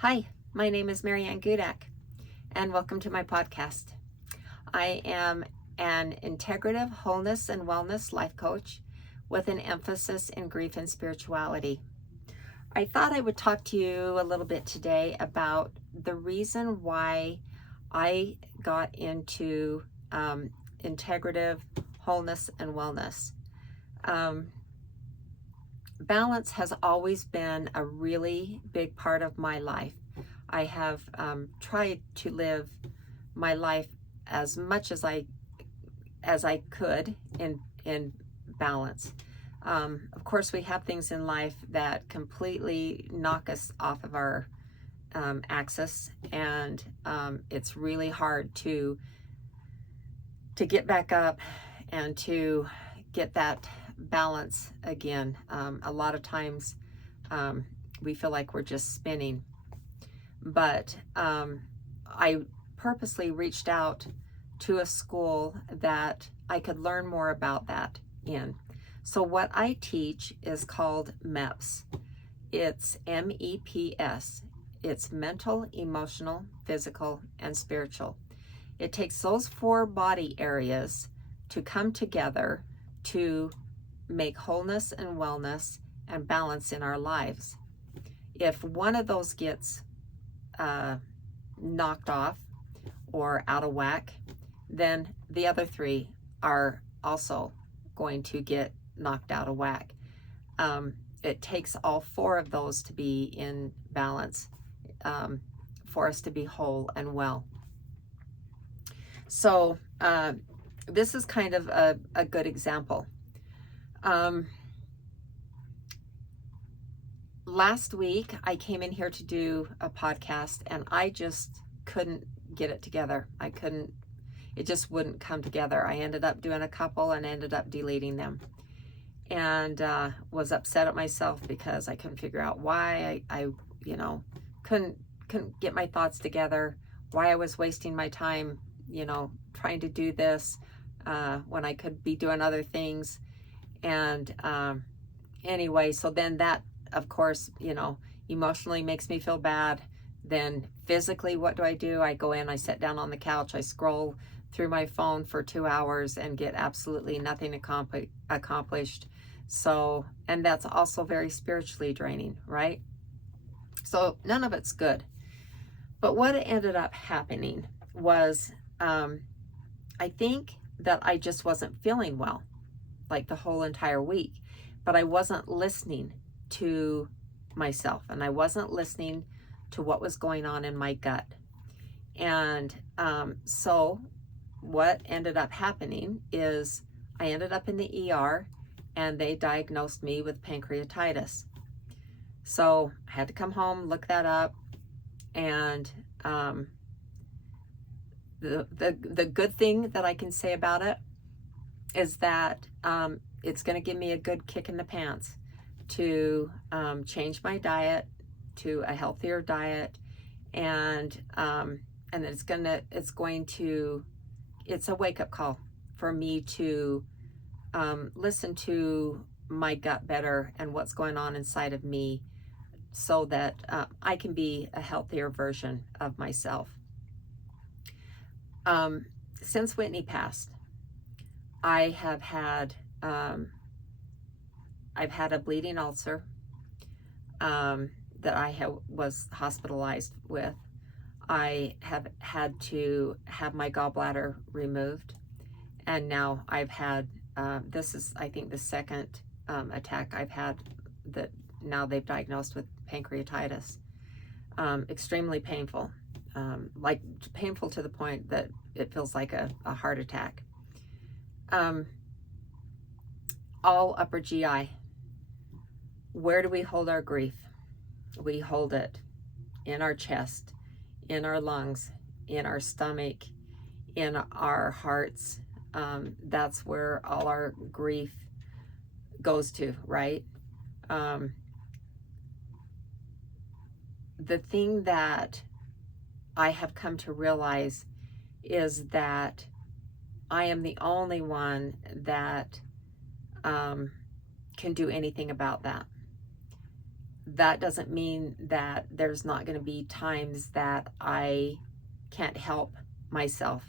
Hi, my name is Marianne Gudak, and welcome to my podcast. I am an integrative wholeness and wellness life coach with an emphasis in grief and spirituality. I thought I would talk to you a little bit today about the reason why I got into integrative wholeness and wellness. Balance has always been a really big part of my life. I have tried to live my life as much as I could in balance. Of course, we have things in life that completely knock us off of our axis, and it's really hard to get back up and to get that balance again. A lot of times we feel like we're just spinning, but I purposely reached out to a school that I could learn more about that in. So what I teach is called MEPS. It's MEPS. It's mental, emotional, physical, and spiritual. It takes those four body areas to come together to make wholeness and wellness and balance in our lives. If one of those gets knocked off or out of whack, then the other three are also going to get knocked out of whack. It takes all four of those to be in balance for us to be whole and well. So this is kind of a good example. Last week, I came in here to do a podcast, and I just couldn't get it together. It just wouldn't come together. I ended up doing a couple and ended up deleting them, and was upset at myself because I couldn't figure out why I couldn't get my thoughts together, why I was wasting my time, trying to do this when I could be doing other things. And anyway, so then that, of course, emotionally makes me feel bad. Then physically, what do? I go in, I sit down on the couch, I scroll through my phone for 2 hours and get absolutely nothing accomplished. So, and that's also very spiritually draining, right? So none of it's good. But what ended up happening was, I think that I just wasn't feeling well, like the whole entire week, but I wasn't listening to myself, and I wasn't listening to what was going on in my gut. And so what ended up happening is I ended up in the ER, and they diagnosed me with pancreatitis. So I had to come home, look that up, and the good thing that I can say about it is that it's going to give me a good kick in the pants to change my diet to a healthier diet, and it's a wake-up call for me to listen to my gut better and what's going on inside of me, so that I can be a healthier version of myself. Since Whitney passed, I have had I've had a bleeding ulcer that I was hospitalized with. I have had to have my gallbladder removed, and now I've had this is, I think, the second attack I've had that now they've diagnosed with pancreatitis. Extremely painful, like painful to the point that it feels like a heart attack. All upper GI. Where do we hold our grief? We hold it in our chest, in our lungs, in our stomach, in our hearts. That's where all our grief goes to, right? The thing that I have come to realize is that I am the only one that can do anything about that. that doesn't mean that there's not going to be times that I can't help myself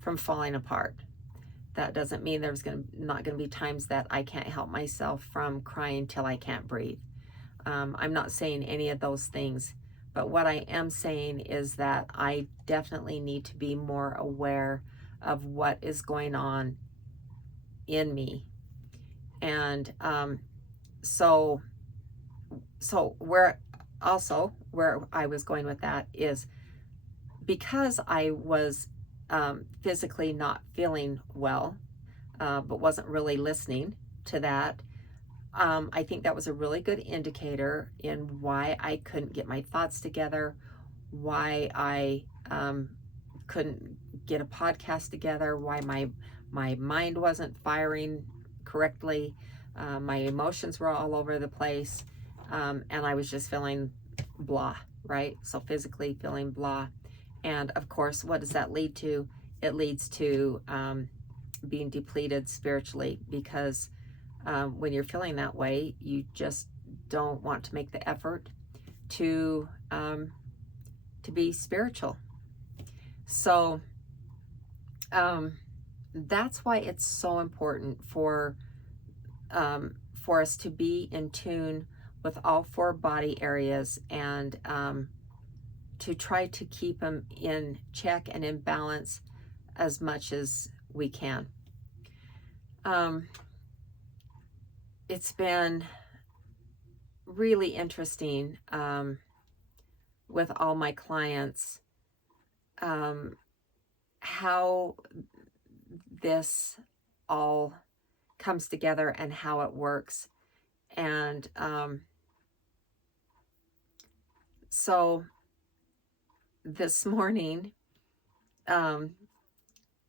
from falling apart. That doesn't mean there's not going to be times that I can't help myself from crying till I can't breathe. I'm not saying any of those things, but what I am saying is that I definitely need to be more aware of what is going on in me. And so where I was going with that is because I was physically not feeling well, but wasn't really listening to that. I think that was a really good indicator in why I couldn't get my thoughts together, why I couldn't get a podcast together, why my mind wasn't firing correctly, my emotions were all over the place, and I was just feeling blah, right? So physically feeling blah. And of course, what does that lead to? It leads to being depleted spiritually, because when you're feeling that way, you just don't want to make the effort to be spiritual. So that's why it's so important for us to be in tune with all 4 body areas, and to try to keep them in check and in balance as much as we can. It's been really interesting with all my clients, how this all comes together and how it works. And so this morning,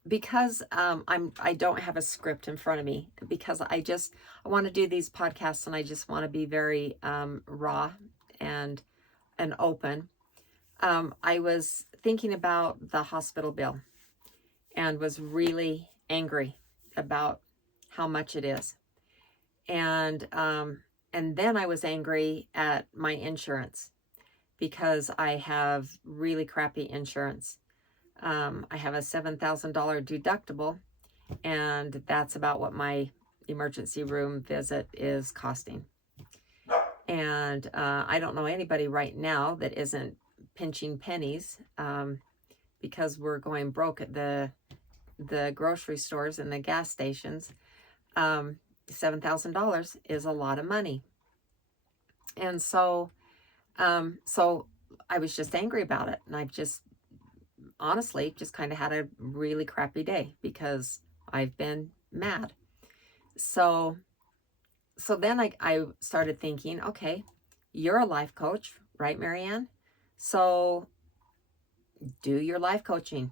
because I don't have a script in front of me, because I want to do these podcasts, and I just want to be very raw and open. I was thinking about the hospital bill and was really angry about how much it is. And then I was angry at my insurance, because I have really crappy insurance. I have a $7,000 deductible, and that's about what my emergency room visit is costing. And I don't know anybody right now that isn't pinching pennies, because we're going broke at the grocery stores and the gas stations. $7,000 is a lot of money. And so I was just angry about it. And I've just honestly just kind of had a really crappy day because I've been mad. So then I started thinking, okay, you're a life coach, right, Marianne? So do your life coaching.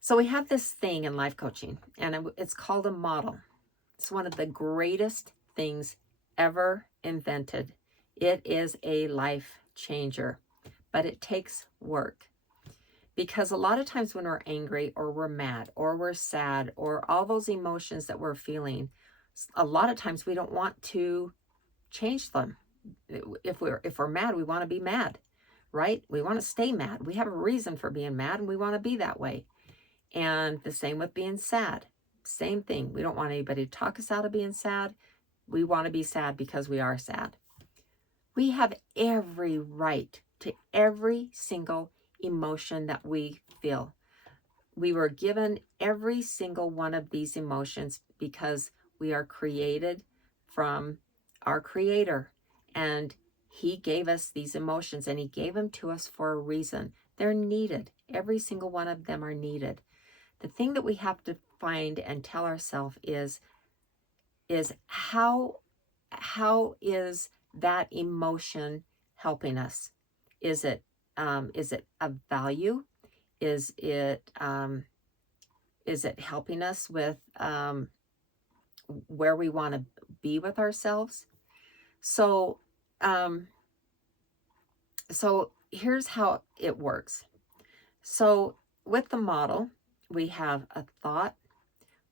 So we have this thing in life coaching, and it's called a model. It's one of the greatest things ever invented. It is a life changer, but it takes work. Because a lot of times when we're angry, or we're mad, or we're sad, or all those emotions that we're feeling, a lot of times we don't want to change them. If we're mad, we want to be mad, right? We want to stay mad. We have a reason for being mad, and we want to be that way. And the same with being sad. Same thing. We don't want anybody to talk us out of being sad. We want to be sad because we are sad. We have every right to every single emotion that we feel. We were given every single one of these emotions because we are created from our Creator, and He gave us these emotions, and He gave them to us for a reason. They're needed. Every single one of them are needed. The thing that we have to find and tell ourselves is how is that emotion helping us? Is it of value? Is it helping us with where we want to be with ourselves? So here's how it works. So with the model, we have a thought,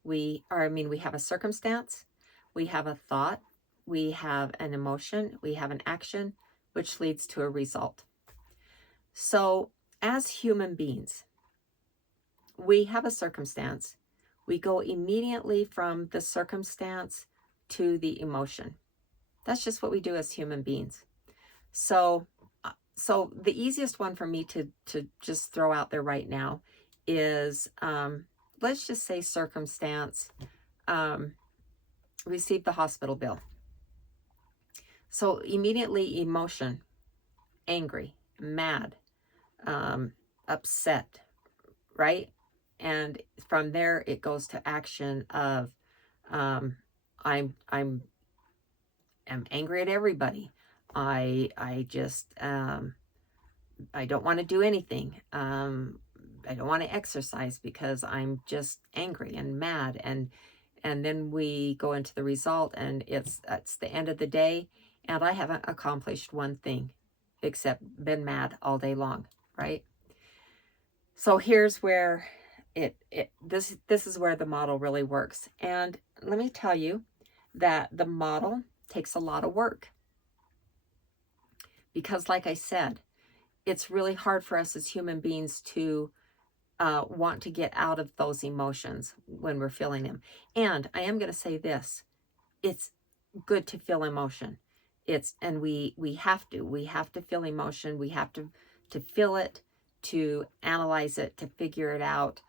we have a circumstance, we have a thought, we have an emotion, we have an action, which leads to a result. So as human beings, we have a circumstance. We go immediately from the circumstance to the emotion. That's just what we do as human beings. So the easiest one for me to just throw out there right now is, let's just say circumstance, receive the hospital bill. So immediately emotion, angry, mad, upset, right? And from there it goes to action of, I'm angry at everybody. I just I don't want to do anything. I don't want to exercise because I'm just angry and mad, and then we go into the result, and it's the end of the day, and I haven't accomplished one thing except been mad all day long, right? So here's where this is where the model really works. And let me tell you that the model takes a lot of work, because like I said, it's really hard for us as human beings to want to get out of those emotions when we're feeling them. And I am going to say this: it's good to feel emotion. And we have to feel emotion. We have to feel it, to analyze it, to figure it out.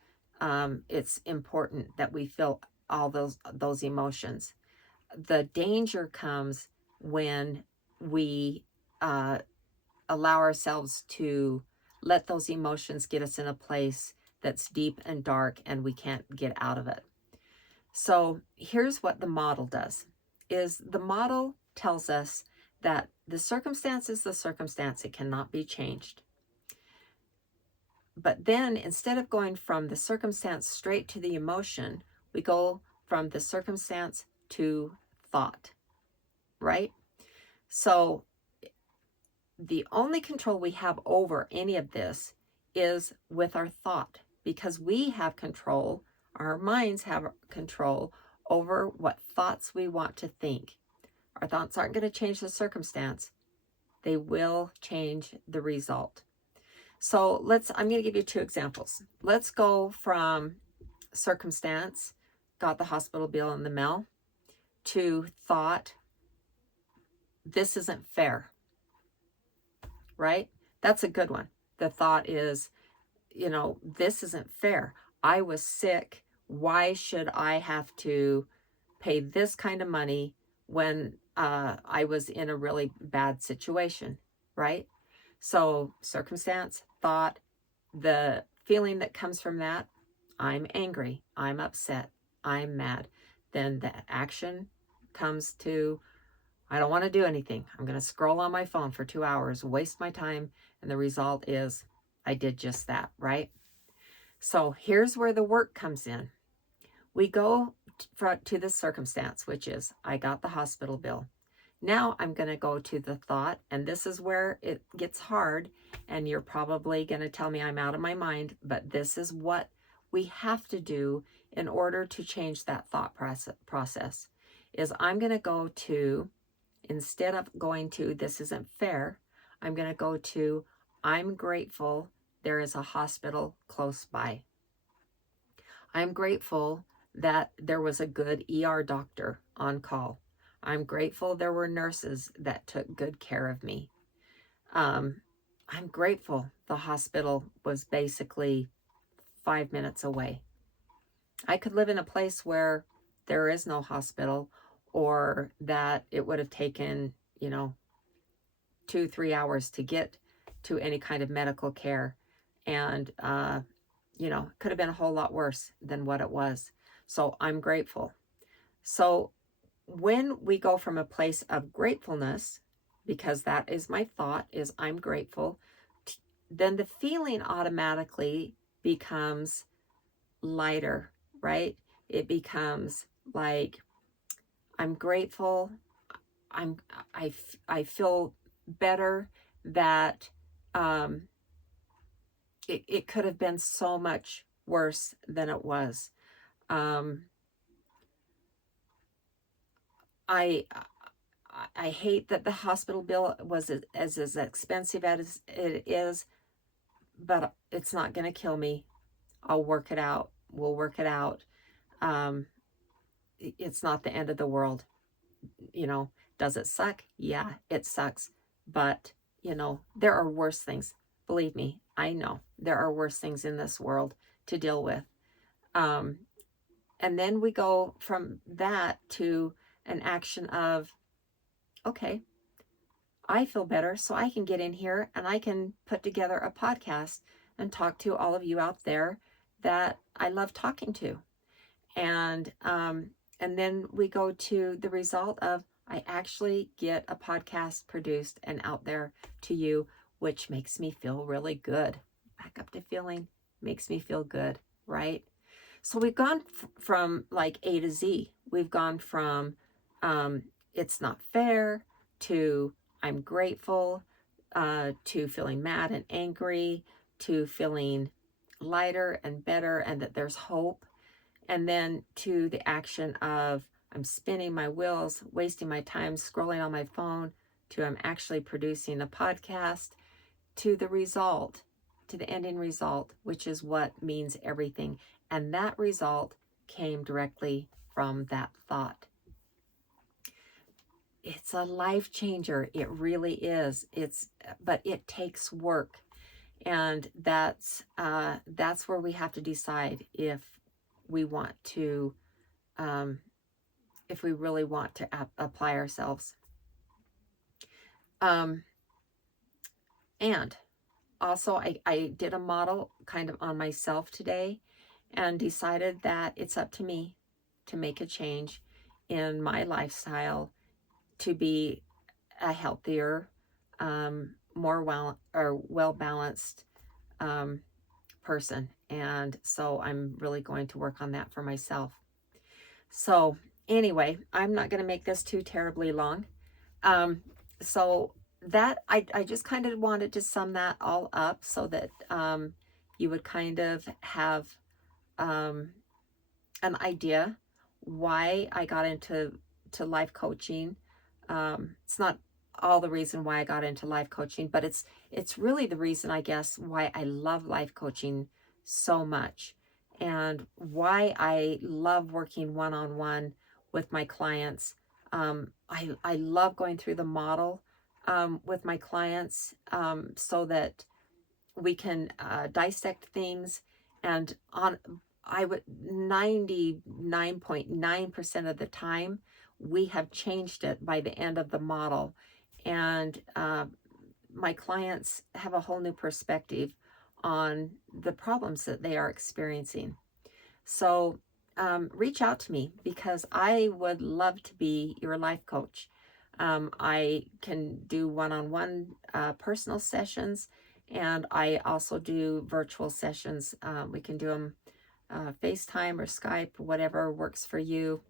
It's important that we feel all those emotions. The danger comes when we allow ourselves to let those emotions get us in a place that's deep and dark and we can't get out of it. So here's what the model does, is the model tells us that the circumstance is the circumstance. It cannot be changed. But then instead of going from the circumstance straight to the emotion, we go from the circumstance to thought, right? So the only control we have over any of this is with our thought, because we have control, our minds have control over what thoughts we want to think. Our thoughts aren't going to change the circumstance. They will change the result. So I'm going to give you 2 examples. Let's go from circumstance, got the hospital bill in the mail, to thought, this isn't fair. Right? That's a good one. The thought is, this isn't fair. I was sick. Why should I have to pay this kind of money when I was in a really bad situation, right? So circumstance, thought, the feeling that comes from that, I'm angry, I'm upset, I'm mad. Then the action comes to, I don't want to do anything. I'm going to scroll on my phone for 2 hours, waste my time, and the result is I did just that, right? So here's where the work comes in. We go to the circumstance, which is I got the hospital bill. Now I'm going to go to the thought, and this is where it gets hard, and you're probably going to tell me I'm out of my mind, but this is what we have to do in order to change that thought process, is I'm going to go to, instead of going to this isn't fair, I'm going to go to I'm grateful there is a hospital close by. I'm grateful that there was a good ER doctor on call. I'm grateful there were nurses that took good care of me. I'm grateful the hospital was basically 5 minutes away. I could live in a place where there is no hospital, or that it would have taken, 2-3 hours to get to any kind of medical care. And, could have been a whole lot worse than what it was. So I'm grateful. So when we go from a place of gratefulness, because that is my thought, is I'm grateful, then the feeling automatically becomes lighter, right? It becomes like, I'm grateful. I feel better that it could have been so much worse than it was. I I hate that the hospital bill was as expensive as it is, but it's not going to kill me. I'll work it out. We'll work it out. Um, it's not the end of the world. You know, does it suck? Yeah, it sucks. But, you know, there are worse things. Believe me, I know there are worse things in this world to deal with. And then we go from that to an action of, okay, I feel better, so I can get in here and I can put together a podcast and talk to all of you out there that I love talking to. And then we go to the result of I actually get a podcast produced and out there to you, which makes me feel really good. Back up to feeling makes me feel good, right? So we've gone from like A to Z. We've gone from it's not fair to I'm grateful, to feeling mad and angry, to feeling lighter and better and that there's hope. And then to the action of I'm spinning my wheels, wasting my time scrolling on my phone, to I'm actually producing a podcast, to the result, to the ending result, which is what means everything. And that result came directly from that thought. It's a life changer. It really is. But it takes work. And that's where we have to decide if we want to, if we really want to apply ourselves. And also, I did a model kind of on myself today and decided that it's up to me to make a change in my lifestyle to be a healthier, more well-balanced person. And so I'm really going to work on that for myself. So anyway, I'm not going to make this too terribly long. So that I just kind of wanted to sum that all up so that you would kind of have an idea why I got into life coaching. It's not all the reason why I got into life coaching, but it's really the reason, I guess, why I love life coaching so much and why I love working one-on-one with my clients. I love going through the model with my clients so that we can dissect things, and I would 99.9% of the time we have changed it by the end of the model, and my clients have a whole new perspective on the problems that they are experiencing. So reach out to me because I would love to be your life coach. I can do one-on-one personal sessions, and I also do virtual sessions. We can do them FaceTime or Skype, whatever works for you.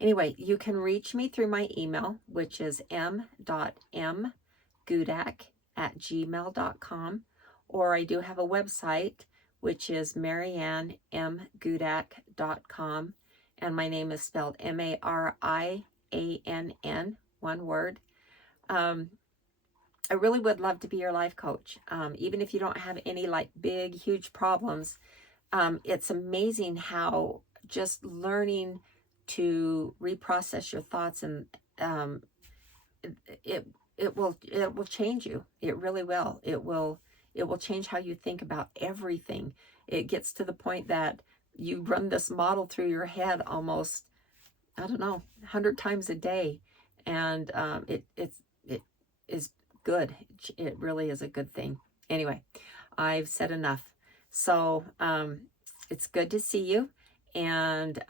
Anyway, you can reach me through my email, which is m.mgudak@gmail.com, or I do have a website, which is mariannmgudak.com, and my name is spelled MARIANN, one word. I really would love to be your life coach. Even if you don't have any like big, huge problems, it's amazing how just learning to reprocess your thoughts and it will change you. It really will. It will change how you think about everything. It gets to the point that you run this model through your head almost, I don't know, 100 times a day, and it is good. It really is a good thing. Anyway, I've said enough. So it's good to see you. And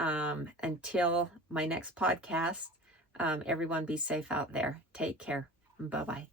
until my next podcast, everyone be safe out there. Take care. Bye-bye.